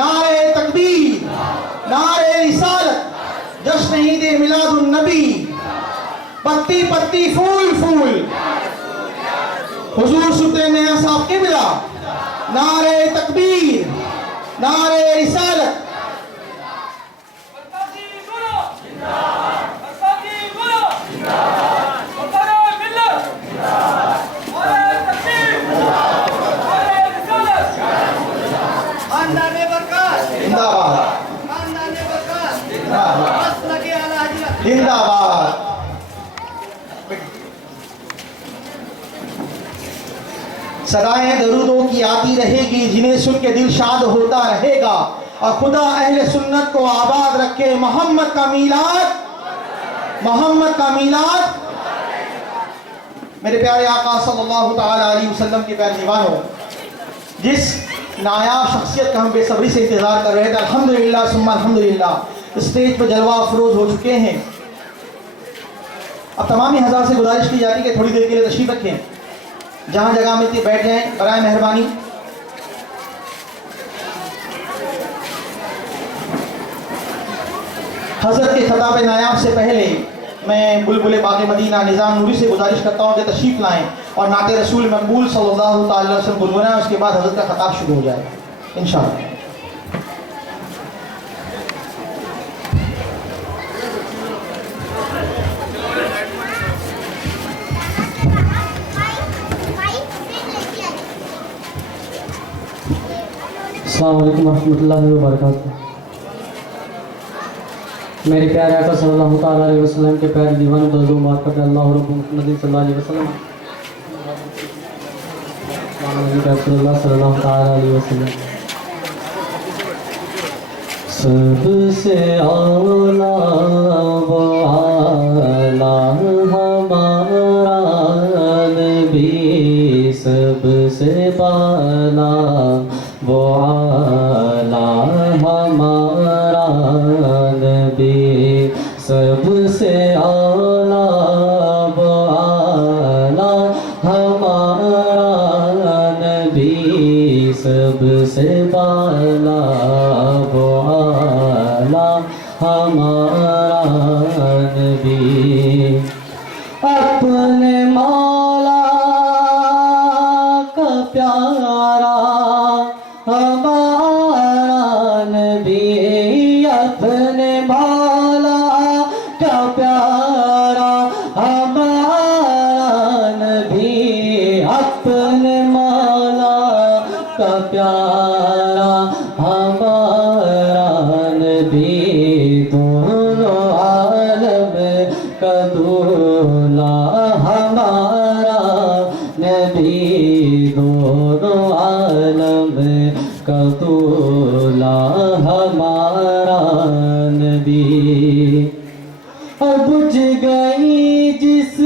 نعرہ تکبیر، نعرہ رسالت، جشن عید میلاد النبی، پتی پتی پھول پھول، حضور سلطان نیا صاحب قبلہ، نعرہ تکبیر، نعرہ رسالت۔ زندہ باد۔ صدائیں درودوں کی آتی رہے گی، جنہیں سن کے دل شاد ہوتا رہے گا، اور خدا اہل سنت کو آباد رکھے۔ محمد کا میلاد، محمد کا میلاد۔ میرے پیارے آقا صلی اللہ تعالی علیہ وسلم کے پیروانوں، جس نایاب شخصیت کا ہم بے صبری سے انتظار کر رہے تھے، الحمدللہ ثم الحمدللہ اسٹیج پر جلوہ افروز ہو چکے ہیں۔ اب تمامی حضرات سے گزارش کی جاتی ہے کہ تھوڑی دیر کے لیے تشریف رکھیں، جہاں جگہ ملتی ہے بیٹھ جائیں برائے مہربانی۔ حضرت کے خطاب نایاب سے پہلے میں بلبل باغ مدینہ نظام نوری سے گزارش کرتا ہوں کہ تشریف لائیں اور نعت رسول مقبول صلی اللہ تعالی وسلم گنگنائیں، اس کے بعد حضرت کا خطاب شروع ہو جائے گا انشاءاللہ۔ السلام علیکم ورحمۃ اللہ وبرکاتہ۔ میرے پیارے آقا صلی اللہ تعالیٰ علیہ وسلم کے پیارے دیوان درود و بات کرتے اللہ رب محمد صلی اللہ علیہ وسلم رسول اللہ صلی اللہ تعالیٰ علیہ وسلم۔ سب سے اولا و اعلیٰ ہمارا نبی، سب سے بالا وہ اعلیٰ ہمارا نبی، سب سے اعلیٰ وہ اعلیٰ ہمارا نبی، سب سے بالا وہ اعلیٰ ہمارا نبی۔ اپنے مولا کا پیارا ہمارا نبی، اپنے مولا کا پیارا ہمارا نبی، اپنے مولا کا پیارا ہمارا نبی، دونوں عالم کا دولا ہمارا نبی، دونوں عالم کا دولا ہمارا نبی۔ بجھ گئی جس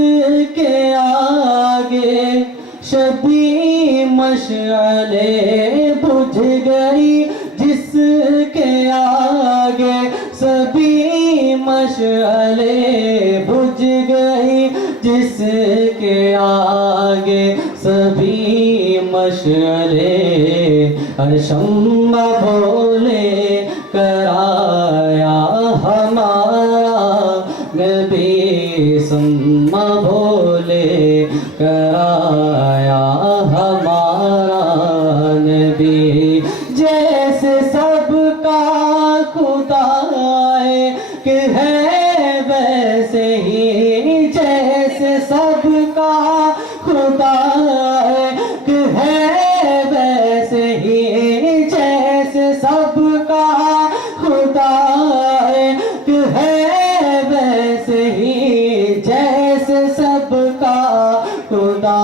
کے آگے شبی مشعلیں، بجھ گئی جس کے آگے سبھی مشعلیں، بجھ گئی جس کے آگے سبھی مشعلیں، شمع بولے کرایا ہمارا نبی، شمع بولے کرایا ہمارا نبی۔ جیسے سب کا خدا کہ ہے ویسے ہی، جیسے سب کا خدا کہ ہے ویسے ہی، جیسے سب کا خدا کہ ہے ویسے ہی، جیسے سب کا خدا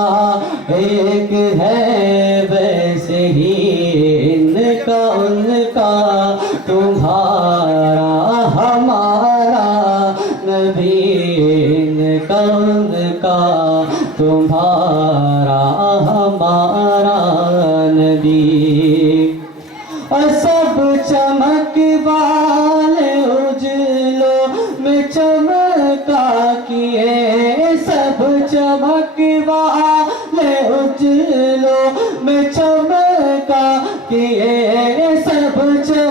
ایک ہے ویسے ہی، ان کا تمہارا ہمارا نبی، ان کا تمہارا ہمارا نبی۔ اور سب چمک والے اجلوں میں چمکا کیے، سب چمک والے اجلوں میں چمکا کیے، سب چمک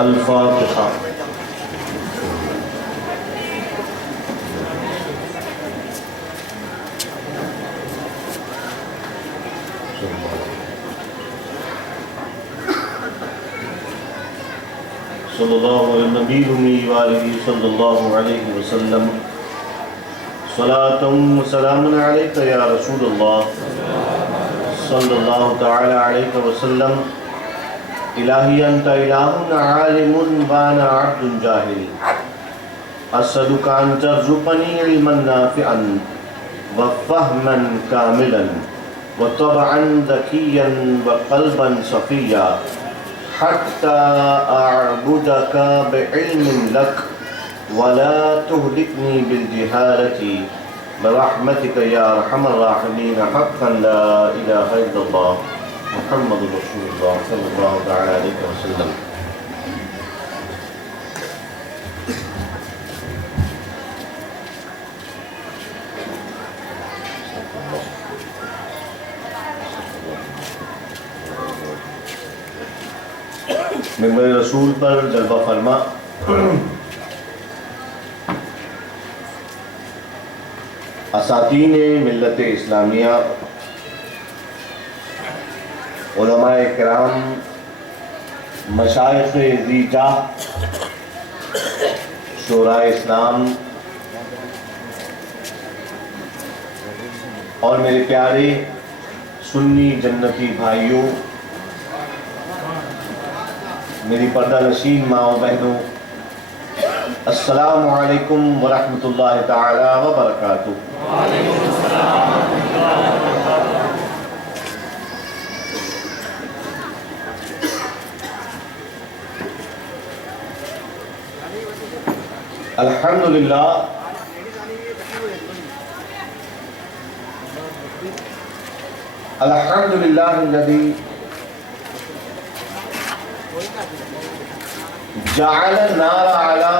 الفاتحة. صلی اللہ علیہ نبی وآلہ صلی اللہ علیہ وسلم. صلاۃ و سلام علیک یا رسول اللہ صلی اللہ تعالی علیہ وسلم. الہی انت الہ عالم وانا عبد جاہل. اسألک ان ترزقنی علما نافعا وفہما کاملا وطبعا ذکیا وقلبا صفیا حتى أعبدك بعلم لك ولا تهلكني بالجهالة برحمتك يا أرحم الراحمين. حقا لا إله إلا الله محمد رسول الله صلى الله تعالى عليه وسلم. ممبر رسول پر جلوہ فرما اساتین ملت اسلامیہ، علماء کرام، مشائخ ذی جاہ، شورائے اسلام اور میرے پیارے سنی جنتی بھائیوں، میری پردہ نشین ماں و بہنوں، السلام علیکم ورحمۃ اللہ تعالی وبرکاتہ. الحمدللہ الحمدللہ الذی جعل النار على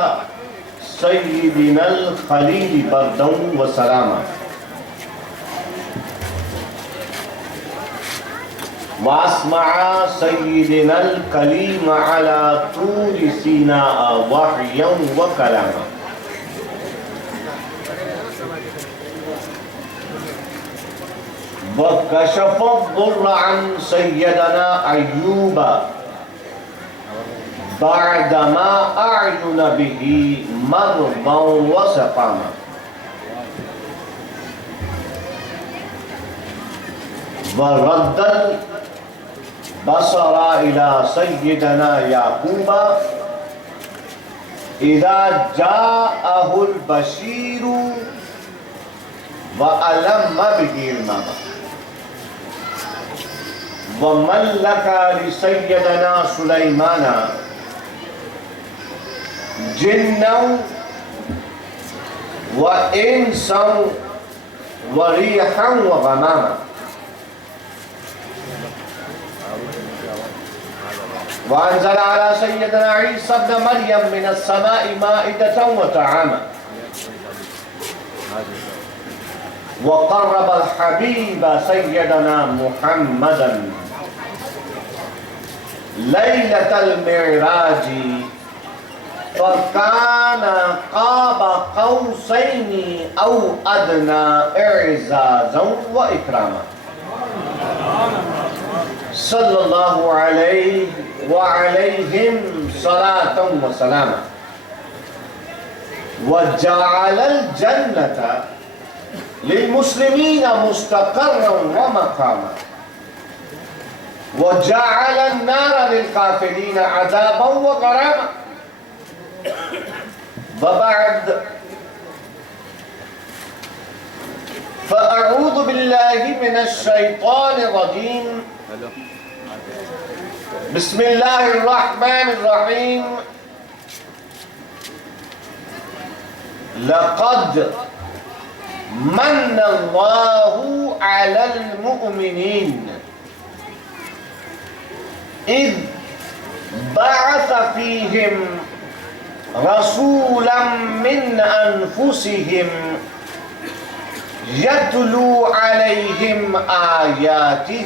سیدنا الخلیل بردا و سلاما واسمع سیدنا الکلیم على طور سیناء وحیا و کلاما. وکشف الضر عن سیدنا ایوب بعدما أعلن به مرضا وسقاما. ورد البصر إلى سيدنا يعقوب إذا جاءه البشير وألم به الماء. وملك لسيدنا سليمان جنا وإنسا وريحا وغماما. وأنزل على سيدنا عيسى ابن مريم من السماء مائدة وطعاما. وقرب الحبيب سيدنا محمدا ليلة المعراج فكان قاب قوسين أو أدنى إعزازا وإكراما. صلى الله عليه وعليهم صلاة وسلاما. وجعل الجنة للمسلمين مستقرا ومقاما. وجعل النار للكافرين عذابا وغراما. وبعد، فأعوذ بالله من الشيطان الرجيم. بسم الله الرحمن الرحيم. لقد من اللہ علی المؤمنین اذ بعث فیہم رسولا من انفسہم یتلو علیہم آیاتہ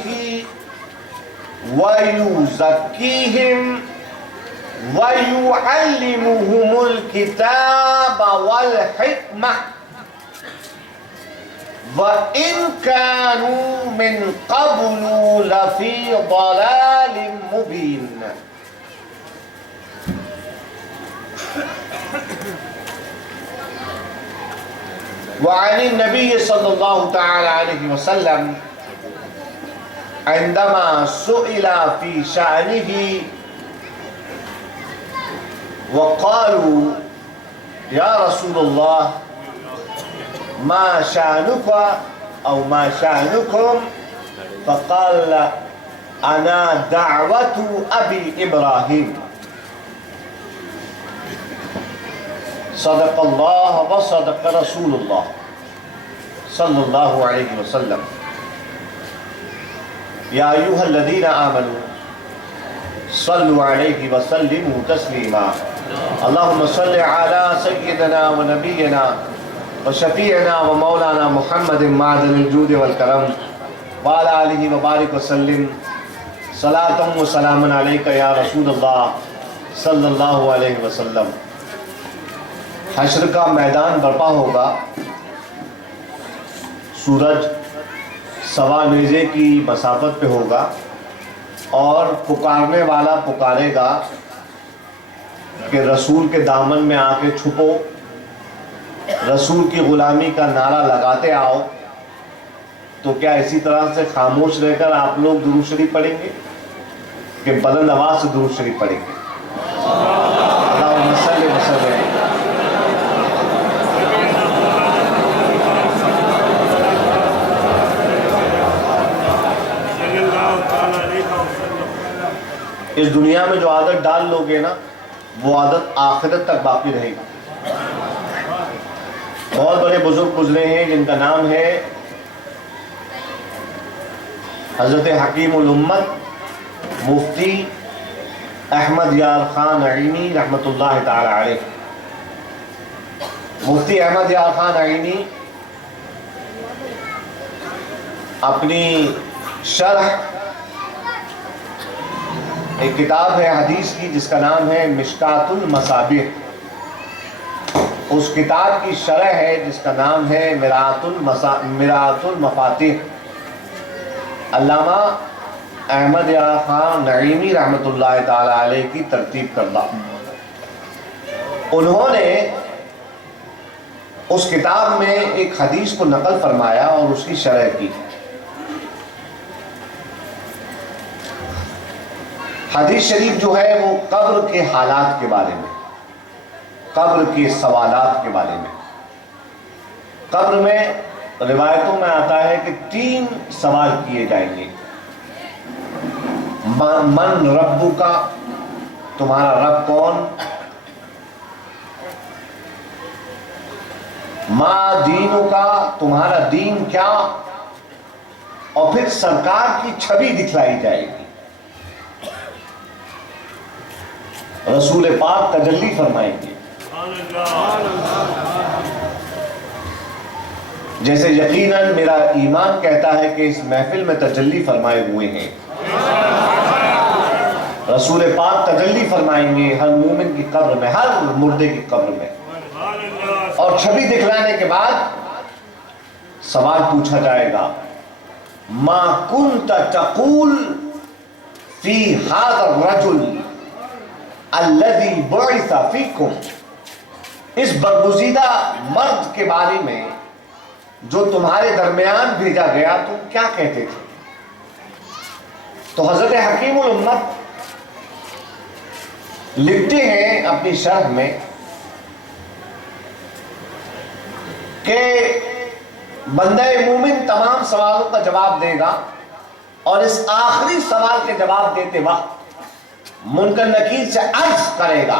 وَيُزَكِّيهِمْ وَيُعَلِّمُهُمُ الْكِتَابَ وَالْحِكْمَةَ وَإِنْ كَانُوا مِنْ قَبْلُ لَفِي ضَلَالٍ مُبِينٍ. وعن النبي صلى الله تعالى عليه وسلم عندما سئل في شأنه وقالوا يا رسول الله ما شأنك أو ما شأنكم فقال أنا دعوة أبي إبراهيم. صدق الله وصدق رسول الله صلى الله عليه وسلم. یا ایھا الذین آمنوا صلوا علیہ وسلموا تسلیما. اللہم صل علی سیدنا و نبینا و شفیعنا و مولانا محمد معدن الجود والکرم وعلی آلہ وبارک وسلم. صلاۃ و سلام علیک یا رسول اللہ صلی اللہ علیہ وسلم. حشر کا میدان برپا ہوگا، سورج سوا نیزے کی مسافت پہ ہوگا اور پکارنے والا پکارے گا کہ رسول کے دامن میں آ کے چھپو، رسول کی غلامی کا نعرہ لگاتے آؤ. تو کیا اسی طرح سے خاموش رہ کر آپ لوگ درود شریف پڑھیں گے کہ بلند آواز سے درود شریف پڑھیں گے؟ اللہم صل وسلم. اس دنیا میں جو عادت ڈال لوگے نا، وہ عادت آخرت تک باقی رہے گی. بہت بڑے بزرگ گزرے ہیں جن کا نام ہے حضرت حکیم الامت مفتی احمد یار خان عینی رحمۃ اللہ تعالی علیہ. مفتی احمد یار خان عینی اپنی شرح ایک کتاب ہے حدیث کی جس کا نام ہے مشکات المصابیح، اس کتاب کی شرح ہے جس کا نام ہے مرآت المفاتیح. علامہ احمد یار خان نعیمی رحمۃ اللہ تعالی علیہ کی ترتیب کردہ. انہوں نے اس کتاب میں ایک حدیث کو نقل فرمایا اور اس کی شرح کی. حدیث شریف جو ہے وہ قبر کے حالات کے بارے میں، قبر کے سوالات کے بارے میں. قبر میں روایتوں میں آتا ہے کہ 3 سوال کیے جائیں گے. من ربو کا، تمہارا رب کون؟ ما دینو کا، تمہارا دین کیا؟ اور پھر سرکار کی چھوی دکھلائی جائے گی. رسول پاک تجلی فرمائیں گے. جیسے یقیناً میرا ایمان کہتا ہے کہ اس محفل میں تجلی فرمائے ہوئے ہیں. رسول پاک تجلی فرمائیں گے ہر مومن کی قبر میں، ہر مردے کی قبر میں. اور چھوی دکھلانے کے بعد سوال پوچھا جائے گا، ما کنت تقول فی ھذا الرجل الذی بعث فیکم. اس برگزیدہ مرد کے بارے میں جو تمہارے درمیان بھیجا گیا تم کیا کہتے تھے؟ تو حضرت حکیم الامت لکھتے ہیں اپنی شرح میں کہ بندہ مومن تمام سوالوں کا جواب دے گا اور اس آخری سوال کے جواب دیتے وقت منکر نکیر سے عرض کرے گا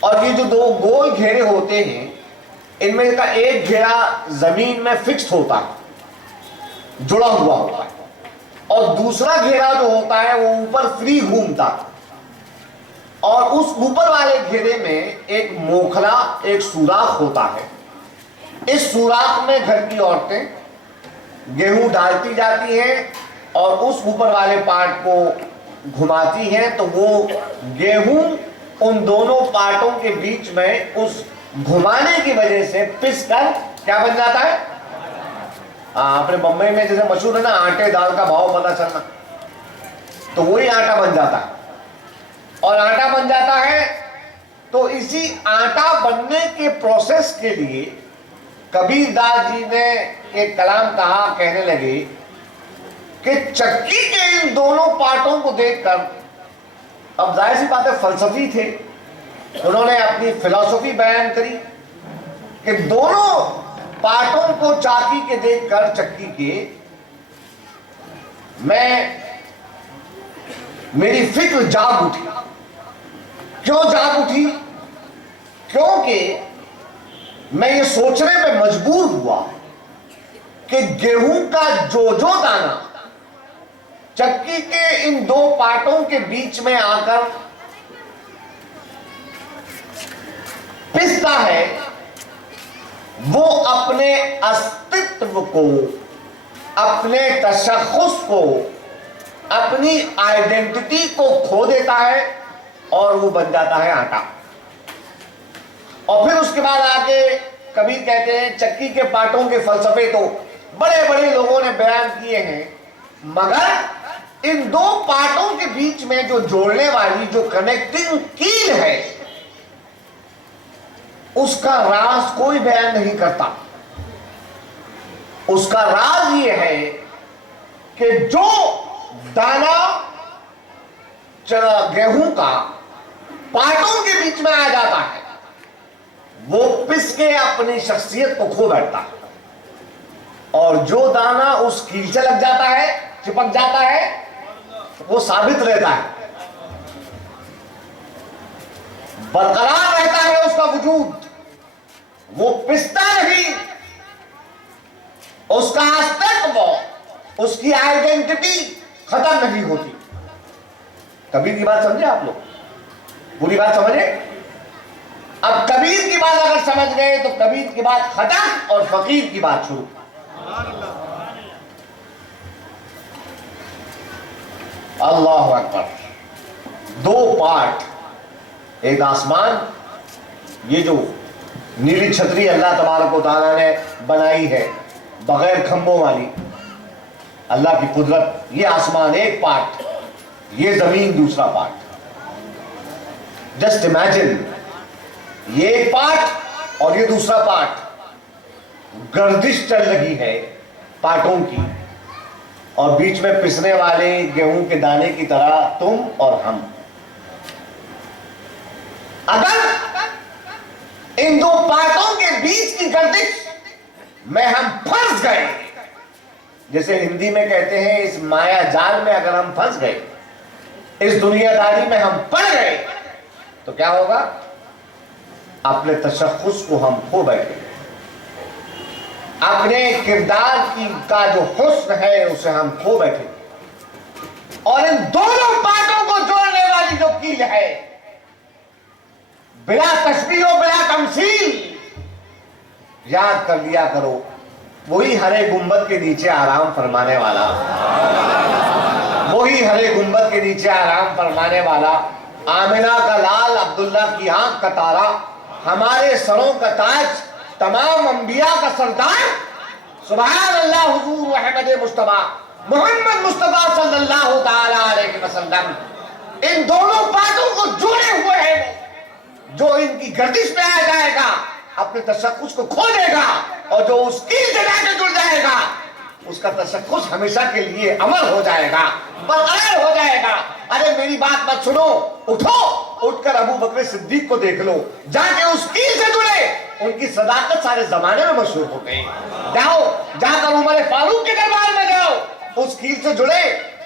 اور یہ جو دو گول گھیرے ہوتے ہیں ان میں کا ایک گھیرا زمین میں فکسڈ ہوتا ہے, جڑا ہوا ہوتا ہے, اور دوسرا گھیرا جو ہوتا ہے وہ اوپر فری گھومتا ہے. اور اس اوپر والے گھیرے میں ایک موکھلا, ایک سوراخ ہوتا ہے. اس سوراخ میں گھر کی عورتیں گیہوں ڈالتی جاتی ہیں اور اس اوپر والے پارٹ کو گھماتی ہیں, تو وہ گیہوں ان دونوں پارٹوں کے بیچ میں اس گھمانے کی وجہ سے پس کر کیا بن جاتا ہے. اپنے بمبئی میں جیسے مشہور ہے نا آٹے دال کا بھاؤ پتہ چلنا, تو وہی آٹا بن جاتا ہے. اور آٹا بن جاتا ہے تو اسی آٹا بننے کے پروسیس کے لیے کبیر داس جی نے ایک کلام کہا, کہنے لگے کہ چکی کے ان دونوں پارٹوں کو دیکھ کر, اب ظاہر سی بات ہے فلسفی تھے, انہوں نے اپنی فلسفی بیان کری کہ دونوں پارٹوں کو چاکی کے دیکھ کر چکی کے میری فکر جاگ اٹھی. کیوں جاگ اٹھی؟ کیونکہ میں یہ سوچنے پہ مجبور ہوا کہ گیہوں کا جو دانہ چکی کے ان دو پارٹوں کے بیچ میں آ کر پستا ہے, وہ اپنے استتو کو, اپنے تشخص کو, اپنی آئیڈینٹی کو کھو دیتا ہے اور وہ بن جاتا ہے آٹا. اور پھر اس کے بعد آگے کبیر کہتے ہیں چکی کے پارٹوں کے فلسفے تو بڑے بڑے لوگوں نے بیان کیے ہیں, مگر ان دو پارٹوں کے بیچ میں جو جوڑنے والی جو کنیکٹنگ کیل ہے اس کا راز کوئی بیان نہیں کرتا. اس کا راز یہ ہے کہ جو دانا گیہوں کا پارٹوں کے بیچ میں آ جاتا ہے وہ پس کے اپنی شخصیت کو کھو بیٹھتا ہے, اور جو دانا اس کیل سے لگ جاتا ہے, چپک جاتا ہے, وہ ثابت رہتا ہے, برقرار رہتا ہے اس کا وجود, وہ پستا نہیں, اس کا استتو, اس کی آئیڈینٹی ختم نہیں ہوتی. کبیر کی بات سمجھے آپ لوگ؟ پوری بات سمجھے؟ اب کبیر کی بات اگر سمجھ گئے تو کبیر کی بات ختم اور فقیر کی بات شروع. اللہ اکبر. دو پارٹ, ایک آسمان, یہ جو نیلی چھتری اللہ تبارک و تعالیٰ نے بنائی ہے بغیر کھمبوں والی, اللہ کی قدرت, یہ آسمان ایک پارٹ, یہ زمین دوسرا پارٹ. جسٹ امیجن, یہ ایک پارٹ اور یہ دوسرا پارٹ, گردش چل رہی ہے پارٹوں کی, اور بیچ میں پسنے والے گیہوں کے دانے کی طرح تم اور ہم. اگر ان دو پارٹوں کے بیچ کی گردش میں ہم پھنس گئے, جیسے ہندی میں کہتے ہیں اس مایا جال میں اگر ہم پھنس گئے, اس دنیا داری میں ہم پڑ گئے, تو کیا ہوگا؟ اپنے تشخص کو ہم کھو بیٹھے, اپنے کردار کا جو حسن ہے اسے ہم کھو بیٹھے, اور ان دونوں باتوں کو جوڑنے والی جو کیل ہے بلا تشبیہ و بلا تمثیل, یاد کر لیا کرو, وہی ہرے گنبد کے نیچے آرام فرمانے والا, وہی ہرے گنبد کے نیچے آرام فرمانے والا, آمنہ کا لال, عبداللہ کی آنکھ کا تارا, ہمارے سروں کا تاج, تمام انبیاء کا سردار, سبحان اللہ حضور احمد مصطفیٰ محمد مصطفیٰ صلی اللہ تعالی علیہ وسلم. ان دونوں باتوں کو جوڑے ہوئے ہیں, جو ان کی گردش میں آ جائے گا اپنے تشخص کو کھو دے گا, اور جو اس کی جگہ سے جڑ جائے گا اس کا تشخص ہمیشہ کے لیے امر ہو جائے گا, برقرار ہو جائے گا. ارے میری بات مت سنو, اٹھو, اٹھ کر ابو بکر صدیق کو دیکھ لو, جا کے اس کیل سے جڑے, ان کی صداقت سارے زمانے میں مشہور ہو گئی. جاؤ, جا کر عمر فاروق کے دربار میں جاؤ, اس کیل سے جڑے,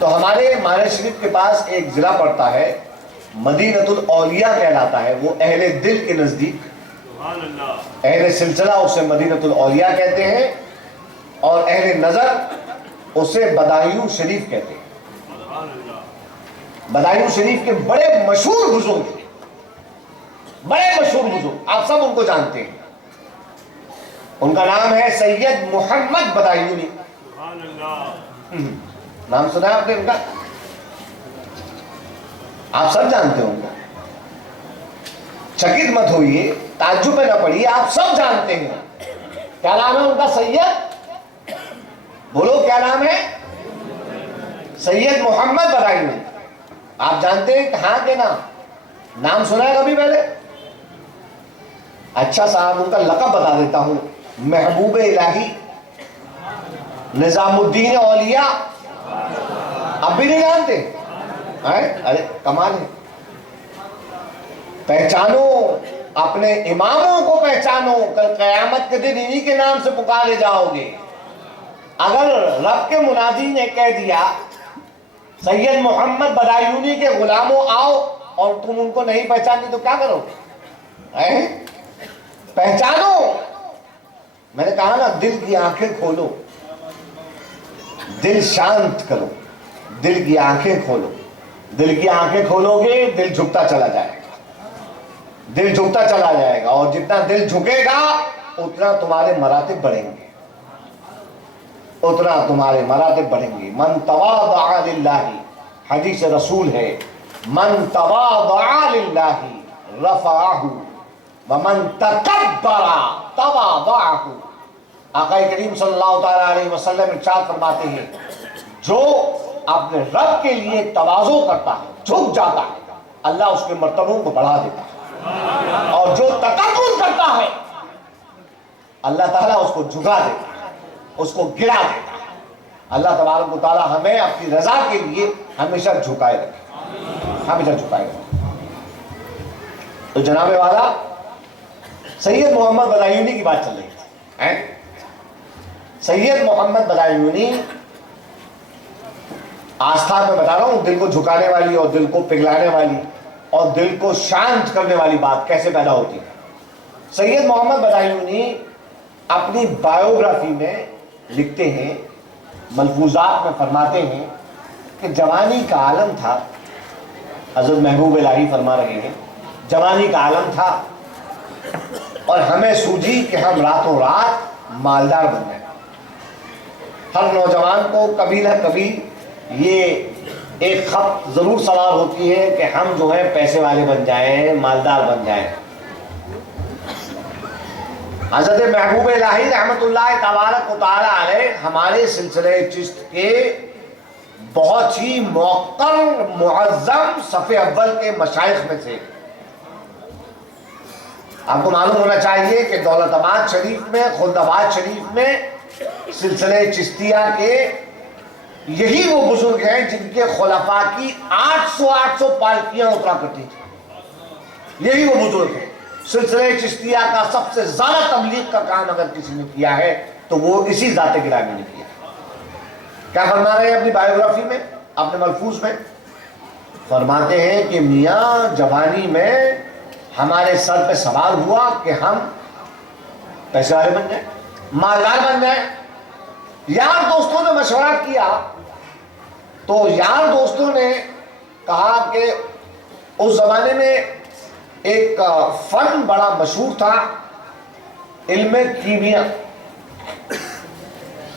تو ہمارے معنی شریف کے پاس ایک ضلع پڑتا ہے مدینۃ الاولیاء کہلاتا ہے، وہ اہل دل کے نزدیک، اہل سلسلہ اسے مدینۃ الاولیاء کہتے ہیں، اور اہل نظر اسے بدایوں شریف کہتے ہیں۔ بدایوں شریف کے بڑے مشہور بزرگ ہیں، بڑے مشہور بزرگ، آپ سب ان کو جانتے ہیں۔ ان کا نام ہے سید محمد بدایونی۔ نام سنا ہے آپ نے ان کا؟ آپ سب جانتے ہوں گے، چکت مت ہوئیے، تعجب میں نہ پڑیے، آپ سب جانتے ہیں۔ کیا نام ہے ان کا؟ سید، بولو کیا نام ہے؟ سید محمد بدایونی۔ آپ جانتے ہیں کہاں کے نام سنا ہے کبھی پہلے؟ اچھا صاحب ان کا لقب بتا دیتا ہوں، محبوب الہی، نظام الدین اولیاء۔ اب بھی نہیں جانتے؟ ارے کمال ہے، پہچانو اپنے اماموں کو، پہچانو، کل قیامت کے دن انہی کے نام سے پکارے جاؤ گے۔ اگر رب کے منادی نے کہہ دیا سید محمد بدایونی کے غلاموں آؤ، اور تم ان کو نہیں پہچانتے تو کیا کرو گے؟ پہچانو۔ میں نے کہا نا، دل کی آنکھیں کھولو، دل شانت کرو، دل کی آنکھیں کھولو۔ دل کی آنکھیں کھولو گے، دل جھکتا چلا جائے گا، دل جھکتا چلا جائے گا، اور جتنا دل جھکے گا اتنا تمہارے مراتب بڑھیں گے، اتنا تمہارے مراتب بڑھیں گے۔ من تواضع للہ، حدیث رسول ہے، من تواضع للہ رفعہ ومن تکبر تواضعہ۔ آقا کریم صلی اللہ تعالیٰ علیہ وسلم ارشاد فرماتے ہیں، جو اپنے رب کے لیے تواضع کرتا ہے، جھک جاتا ہے، اللہ اس کے مرتبوں کو بڑھا دیتا ہے، اور جو تکبر کرتا ہے اللہ تعالیٰ اس کو جھکا دیتا ہے، اس کو گرا دیتا ہے۔ اللہ تبارک و تعالیٰ ہمیں اپنی رضا کے لیے ہمیشہ جھکائے رکھے، ہمیشہ جھکائے رکھے۔ تو جناب والا، سید محمد بدایونی کی بات چل رہی ہے۔ سید محمد بدایونی، آستھا میں بتا رہا ہوں، دل کو جھکانے والی اور دل کو پگھلانے والی اور دل کو شانت کرنے والی بات کیسے پیدا ہوتی ہے۔ سید محمد بدایونی اپنی بائیوگرافی میں لکھتے ہیں، ملفوظات میں فرماتے ہیں کہ جوانی کا عالم تھا، حضرت محبوب الہی فرما رہے ہیں، جوانی کا عالم تھا، اور ہمیں سوجی کہ ہم راتوں رات مالدار بن گئے۔ ہر نوجوان کو کبھی نہ کبھی یہ ایک خط ضرور سوار ہوتی ہے کہ ہم جو ہے پیسے والے بن جائیں، مالدار بن جائیں۔ حضرت محبوب الہی رحمت اللہ تبارک و تعالی علیہ ہمارے سلسلے چشت کے بہت ہی موقر معظم صف اول کے مشائخ میں سے۔ آپ کو معلوم ہونا چاہیے کہ دولت آباد شریف میں، خلد آباد شریف میں سلسلے چشتیہ کے یہی وہ بزرگ ہیں جن کے خلفاء کی 800 پالکیاں اترا کرتی تھی۔ یہی وہ بزرگ ہیں۔ سلسلے چشتیہ کا سب سے زیادہ تبلیغ کا کام اگر کسی نے کیا ہے تو وہ اسی ذات گرامی نے کیا۔ کیا فرما رہے ہیں اپنی بائیوگرافی میں، اپنے ملفوظ میں؟ فرماتے ہیں کہ میاں جوانی میں ہمارے سر پہ سوال ہوا کہ ہم پیسے والے بن جائیں، مالدار بن جائیں۔ یار دوستوں نے مشورہ کیا تو یار دوستوں نے کہا کہ اس زمانے میں ایک فن بڑا مشہور تھا، علم کیمیا،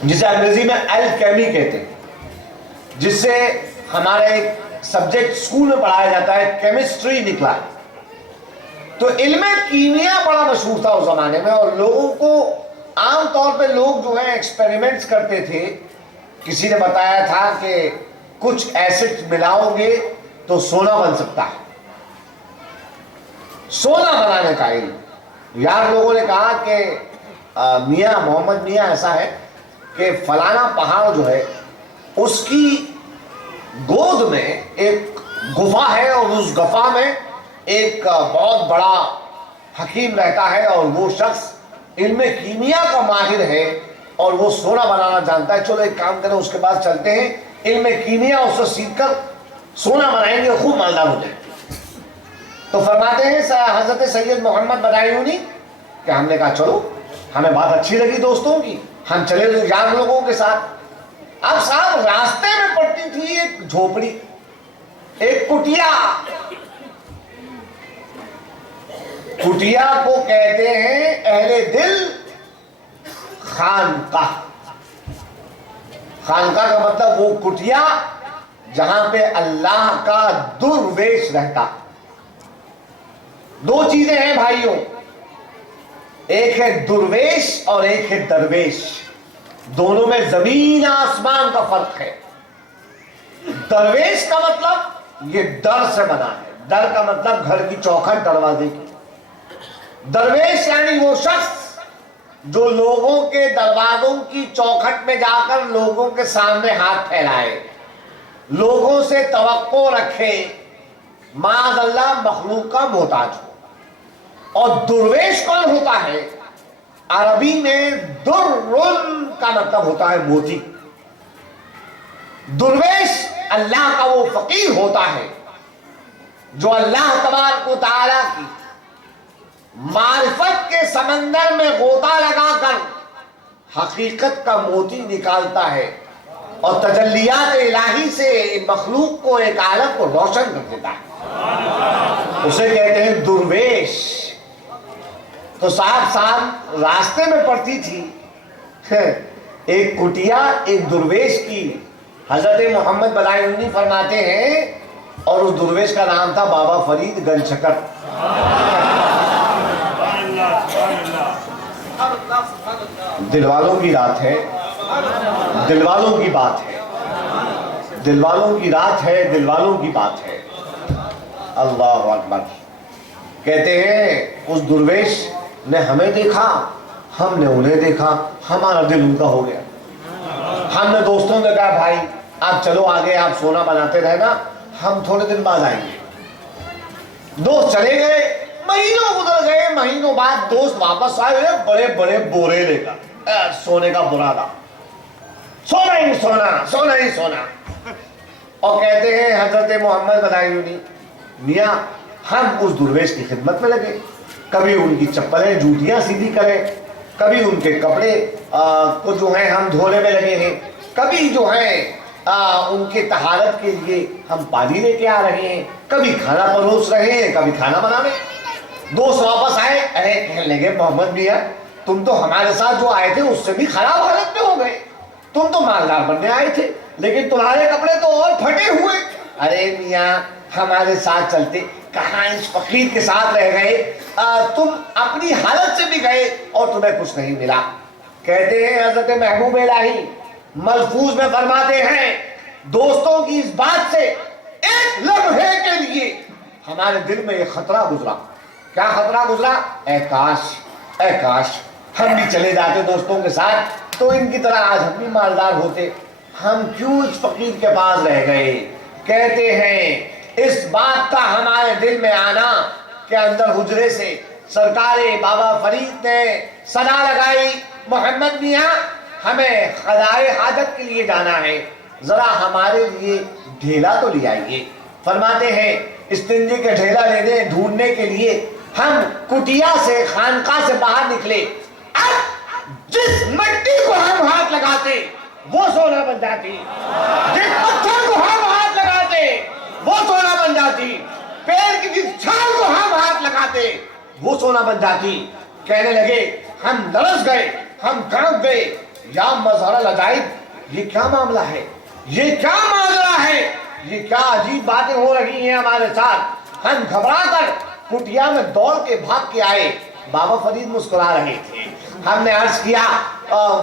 جسے انگریزی میں الکیمی کہتے ہیں، جس سے ہمارا ایک سبجیکٹ اسکول میں پڑھایا جاتا ہے، کیمسٹری نکلا۔ تو علم کیمیا بڑا مشہور تھا اس زمانے میں، اور لوگوں کو عام طور پہ لوگ جو ہے ایکسپیریمنٹس کرتے تھے۔ کسی نے بتایا تھا کہ کچھ ایسڈ ملاؤ گے تو سونا بن سکتا ہے، سونا بنانے کا علم۔ یار لوگوں نے کہا کہ میاں محمد میاں ایسا ہے کہ فلانا پہاڑ جو ہے اس کی گود میں ایک گفا ہے، اور اس گفا میں ایک بہت بڑا حکیم رہتا ہے، اور وہ شخص علم کیمیا کا ماہر ہے اور وہ سونا بنانا جانتا ہے۔ چلو ایک کام کریں، اس کے پاس چلتے ہیں، علم کیمیا اس سے سیکھ کر سونا بنائیں گے اور خوب مالدار ہو جائیں گے. تو فرماتے ہیں حضرت سید محمد بدایونی کہ ہم نے کہا چلو ہمیں بات اچھی لگی دوستوں کی, ہم چلے یار لوگوں کے ساتھ. اب صاحب راستے میں پڑتی تھی ایک جھوپڑی, ایک کٹیا. کٹیا کو کہتے ہیں اہل دل خانقاہ. خانقاہ کا مطلب وہ کٹیا جہاں پہ اللہ کا درویش رہتا. دو چیزیں ہیں بھائیوں, ایک ہے درویش اور ایک ہے درویش. دونوں میں زمین آسمان کا فرق ہے. درویش کا مطلب یہ در سے بنا ہے. در کا مطلب گھر کی چوکھٹ, دروازے کی. درویش یعنی وہ شخص جو لوگوں کے دروازوں کی چوکھٹ میں جا کر لوگوں کے سامنے ہاتھ پھیلائے, لوگوں سے توقع رکھے, معاذ اللہ مخلوق کا محتاج ہو. اور درویش کون ہوتا ہے؟ عربی میں درن کا مطلب ہوتا ہے موتی. درویش اللہ کا وہ فقیر ہوتا ہے جو اللہ تبارک و تعالی کی معرفت کے سمندر میں غوطہ لگا کر حقیقت کا موتی نکالتا ہے اور تجلیات الہی سے مخلوق کو, ایک عالم کو روشن کر دیتا ہے. اسے کہتے ہیں درویش. تو صاحب راستے میں پڑتی تھی ایک کٹیا ایک درویش کی. حضرت محمد بدایونی فرماتے ہیں اور اس درویش کا نام تھا بابا فرید گنج شکر. دل والوں کی رات ہے, دل والوں کی بات ہے, دل والوں کی رات ہے, دل والوں کی بات ہے. اللہ اکبر. کہتے ہیں اس درویش نے ہمیں دیکھا, ہم نے انہیں دیکھا, ہمارا دل ان کا ہو گیا. ہم نے دوستوں نے کہا بھائی آپ چلو آگے, آپ سونا بناتے رہنا, ہم تھوڑے دن بعد آئیں گے. دوست چلے گئے, مہینوں گزر گئے. مہینوں بعد دوست واپس آئے بڑے بڑے بورے لے کر سونے کا برادہ, سونا ہی سونا, سونا ہی سونا. اور کہتے ہیں حضرت محمد بدایونی میاں ہم اس درویش کی خدمت میں لگے. کبھی ان کی چپلیں جوتیاں سیدھی کریں, کبھی ان کے کپڑے کو جو ہیں ہم دھونے میں لگے ہیں, کبھی جو ہیں ان کے طہارت کے لیے ہم پانی لے کے آ رہے ہیں, کبھی کھانا پروس رہے ہیں, کبھی کھانا بنا رہے ہیں. دوست واپس آئے, ارے کہنے لگے محمد میاں تم تو ہمارے ساتھ جو آئے تھے اس سے بھی خراب حالت میں ہو گئے. تم تو مالدار بننے آئے تھے لیکن تمہارے کپڑے تو اور پھٹے ہوئے. ارے میاں ہمارے ساتھ چلتے, کہاں اس فقیر کے ساتھ رہ گئے, تم اپنی حالت سے بھی گئے اور تمہیں کچھ نہیں ملا. کہتے ہیں حضرت محبوب الہی ملفوظ میں فرماتے ہیں دوستوں کی اس بات سے ایک لمحے کے لیے ہمارے دل میں ایک خطرہ گزرا. کیا خطرہ گزرا؟ اے کاش ہم بھی چلے جاتے دوستوں کے ساتھ تو ان کی طرح آج ہم بھی مالدار ہوتے. ہم کیوں اس فقیر کے پاس رہ گئے. کہتے ہیں اس بات کا ہمارے دل میں آنا کہ اندر حجرے سے سرکار بابا فرید نے صدا لگائی, محمد میاں ہمیں قضائے حاجت کے لیے جانا ہے, ذرا ہمارے لیے ڈھیلا تو لے آئیے. فرماتے ہیں استنجے کے ڈھیلا لینے ڈھونڈنے کے لیے ہم کٹیا سے خانقاہ سے باہر نکلے. اب جس مٹی کو ہم ہاتھ لگاتے وہ سونا بن جاتی, جس پتھر کو ہم ہاتھ لگاتے وہ سونا بن جاتی, پیڑ کی جس چھال کو ہم ہاتھ لگاتے وہ سونا بن جاتی. کہنے لگے ہم لرز گئے, ہم کانپ گئے. یا مظہر العجائب, یہ کیا معاملہ ہے, یہ کیا معاملہ ہے, یہ کیا عجیب باتیں ہو رہی ہیں ہمارے ساتھ. ہم گھبرا کر کٹیا میں دوڑ کے بھاگ کے آئے. بابا فرید مسکرا رہے تھے. ہم نے عرض کیا,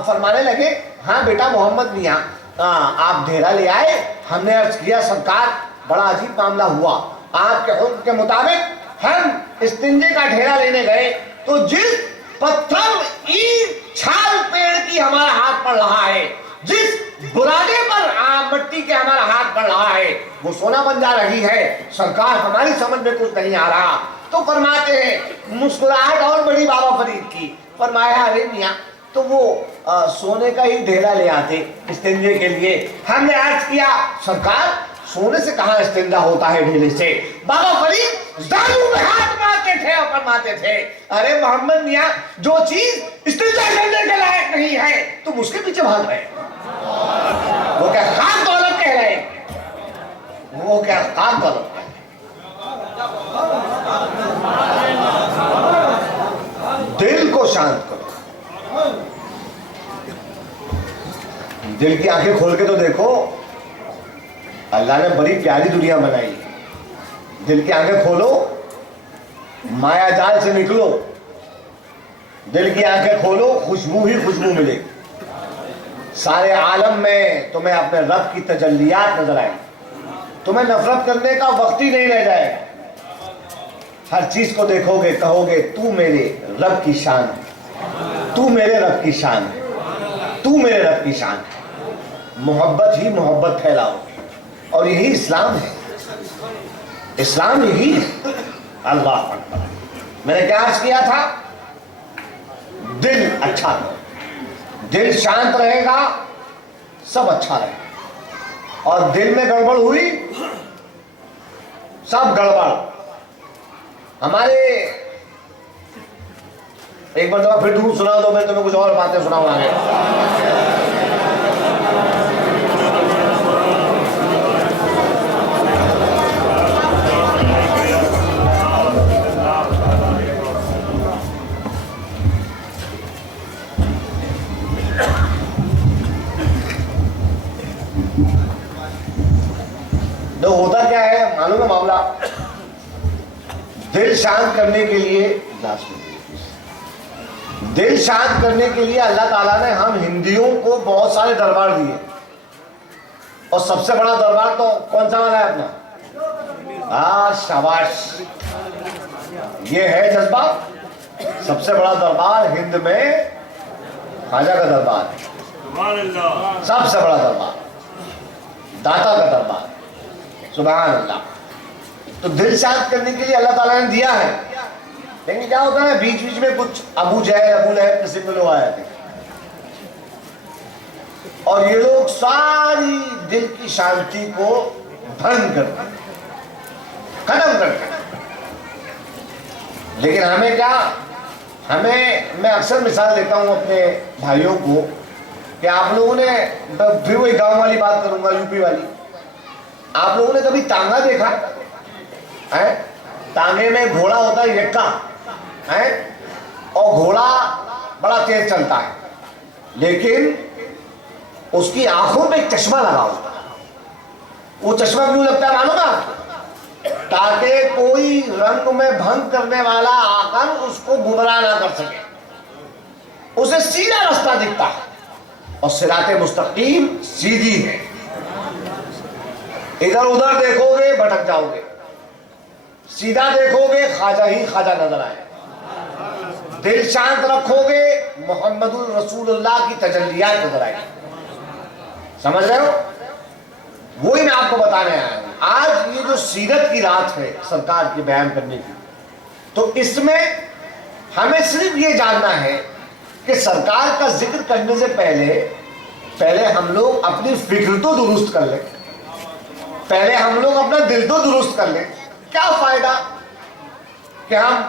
فرمانے لگے ہاں بیٹا محمد میاں آپ ڈھیلا لے آئے. ہم نے عرض کیا سرکار بڑا عجیب معاملہ ہوا, آپ کے حکم کے مطابق ہم استنجے کا ڈھیلا لینے گئے تو جس پتھر اینٹ چھال پیڑ کی ہمارا ہاتھ پڑ رہا ہے, جس برادے پر مٹی کے ہمارا ہاتھ پڑ رہا ہے وہ سونا بن جا رہی ہے. سرکار ہماری سمجھ میں کچھ نہیں آ رہا. تو فرماتے ہیں مسکراہٹ اور بڑی بابا فرید کی. فرمایا ارے میاں تو وہ سونے کا ہی ڈھیلا لے آتے استنجے کے لیے. ہم نے عرض کیا سرکار سونے سے کہاں استنجا ہوتا ہے ڈھیلے سے؟ بابا فرید زانوں میں ہاتھ مارتے تھے اور فرماتے تھے ارے محمد میاں جو چیز استنجا کرنے کے لائق نہیں ہے تم اس کے پیچھے بھاگ رہے. وہ کیا خاک دولت کہہ رہے ہیں, وہ کیا خاک دولت. دل کو شانت کرو, دل کی آنکھیں کھول کے تو دیکھو, اللہ نے بڑی پیاری دنیا بنائی. دل کی آنکھیں کھولو, مایا جال سے نکلو, دل کی آنکھیں کھولو, خوشبو ہی خوشبو ملے گی. سارے عالم میں تمہیں اپنے رب کی تجلیات نظر آئیں, تمہیں نفرت کرنے کا وقت ہی نہیں رہ جائے. ہر چیز کو دیکھو گے کہو گے تو میرے رب کی شان ہے, تو میرے رب کی شان ہے, تو میرے رب کی شان ہے. محبت ہی محبت پھیلاؤ, اور یہی اسلام ہے. اسلام یہی ہے. اللہ اکبر. میں نے کیا عرض کیا تھا؟ دل اچھا ہے, دل شانت رہے گا سب اچھا رہے گا, اور دل میں گڑبڑ ہوئی سب گڑبڑ. ہمارے ایک مرتبہ پھر درود سنا دو, میں تمہیں کچھ اور باتیں سناؤں آگے. تو ہوتا کیا ہے معلوم ہے معاملہ؟ دل شانت کرنے کے لیے, دل شانت کرنے کے لیے اللہ تعالیٰ نے ہم ہندیوں کو بہت سارے دربار دیے, اور سب سے بڑا دربار تو کون سا والا ہے اپنا؟ شاباش, یہ ہے جذبہ. سب سے بڑا دربار ہند میں خواجہ کا دربار ہے, سب سے بڑا دربار, داتا کا دربار. سبحان اللہ. تو دل شانت کرنے کے لیے اللہ تعالیٰ نے دیا ہے, لیکن کیا ہوتا ہے بیچ بیچ میں کچھ ابو جہل ابو لہب قسم کے لوگ آ جاتے ہیں, اور یہ لوگ ساری دل کی شانتی کو بھنگ کرتے ہیں, ختم کرتے ہیں. لیکن ہمیں کیا, میں اکثر مثال دیتا ہوں اپنے بھائیوں کو کہ آپ لوگوں نے, پھر وہی گاؤں والی بات کروں گا, یو پی والی. آپ لوگوں نے کبھی تانگا دیکھا ہے؟ تانگے میں گھوڑا ہوتا ہے یکا, اور گھوڑا بڑا تیز چلتا ہے, لیکن اس کی آنکھوں پہ ایک چشمہ لگا ہوتا ہے. وہ چشمہ کیوں لگتا ہے معلوم ہے آپ کو؟ تاکہ کوئی رنگ میں بھنگ کرنے والا آ کر اس کو گمراہ نہ کر سکے. اسے سیدھا راستہ دکھتا ہے, اور صراط مستقیم سیدھی ہے. ادھر ادھر دیکھو گے بھٹک جاؤ گے, سیدھا دیکھو گے خواجہ ہی خواجہ نظر آئے. دل شانت رکھو گے محمد الرسول اللہ کی تجلیات نظر آئے. سمجھ رہے ہو؟ وہی میں آپ کو بتانے آیا ہوں. آج یہ جو سیرت کی رات ہے سرکار کی بیان کرنے کی, تو اس میں ہمیں صرف یہ جاننا ہے کہ سرکار کا ذکر کرنے سے پہلے ہم لوگ اپنی فکر تو درست کر لیں, پہلے ہم لوگ اپنا دل تو درست کر لیں. کیا فائدہ کہ ہم,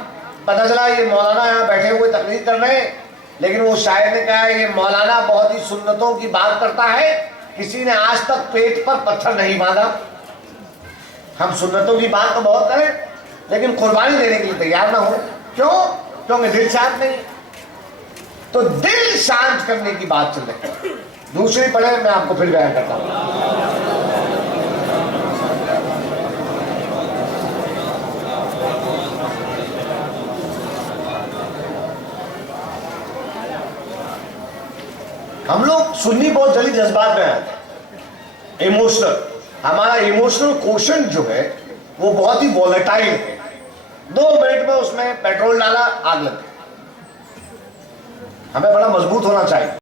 پتہ چلا یہ مولانا یہاں بیٹھے ہوئے تقریر کر رہے ہیں, لیکن وہ شاعر نے کہا یہ مولانا بہت ہی سنتوں کی بات کرتا ہے, کسی نے آج تک پیٹ پر پتھر نہیں باندھا. ہم سنتوں کی بات تو بہت کریں, لیکن قربانی دینے کے لیے تیار نہ ہو. کیوں؟ کیونکہ دل شانت نہیں. تو دل شانت کرنے کی بات چل رہی ہے. دوسری پڑھیں, میں آپ کو پھر بیان کرتا ہوں. ہم لوگ سنی بہت جلدی جذبات میں آتے ہیں, ایموشنل. ہمارا ایموشنل کوشن جو ہے وہ بہت ہی وولیٹائل ہے. 2 منٹ میں اس میں پیٹرول ڈالا آگ لگ گئی. ہمیں بڑا مضبوط ہونا چاہیے.